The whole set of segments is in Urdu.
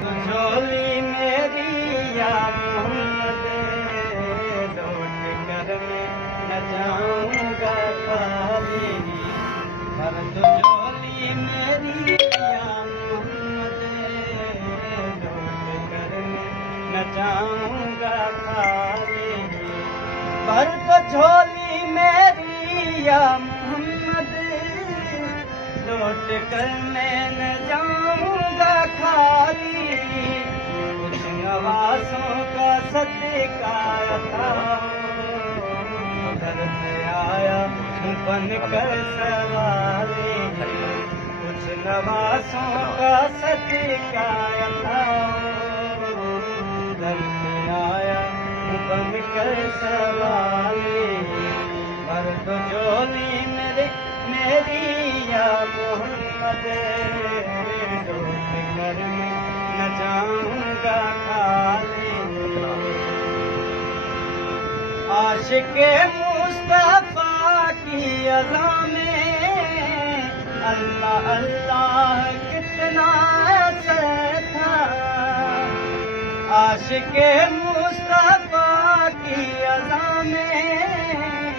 جھولی میری یا محمد لوٹ کر میں نہ جاؤں گا خالی بھر دو جھولی میری یا محمد لوٹ کر میں نہ جاؤں گا خالی بھر دو جھولی میری یا محمد لوٹ کر میں نہ جاؤں گا خالی کچھ نوازوں کا صدقہ تھا گھر میں آیا بن کر سواری کچھ نوازوں کا صدقہ تھا گھر میں آیا بن کر سواری بھر دو جھولی میری یا محمد لوٹ کر میں نہ جاؤں گا خالی عاشق مصطفیٰ کی اذان میں اللہ اللہ کتنا اثر تھا عاشق مصطفیٰ کی اذان میں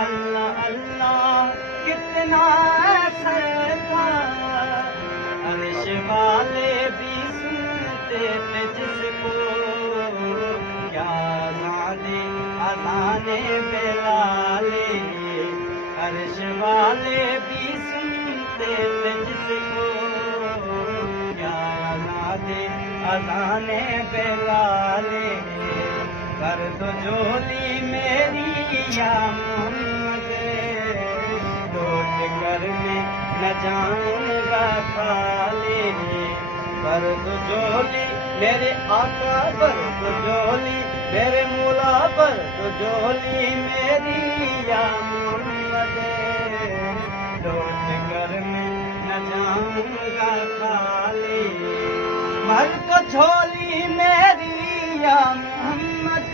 اللہ اللہ کتنا اثر تھا عرش والے بھی سنتے تھے جس کو کیا اذان بلال عرش والے بھی سنتے تھے جس کو کیا اذان بلال کر دو جھولی میری یا محمد لوٹ کر میں نہ جاؤں گا خالی بھر دو جھولی میرے آقا بھر دو جھولی میرے مولا بھر دو جھولی میری یا محمد لوٹ کر میں نہ جاؤں گا خالی بھر دو جھولی میری یا محمد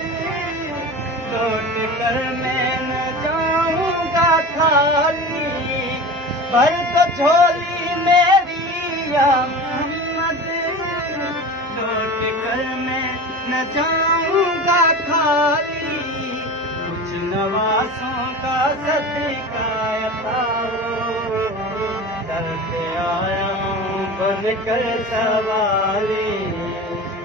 لوٹ کر میں نہ جاؤں گا خالی بھر دو جھولی میری یا محمد لوٹ کر میں نہ جاؤں گا خالی کچھ نوازوں کا صدقہ تھا در پہ آیا ہوں بن کر سوالی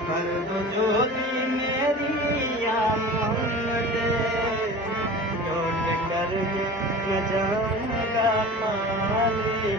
بھر دو جھولی میری یا محمد لوٹ کر میں نہ جاؤں گا خالی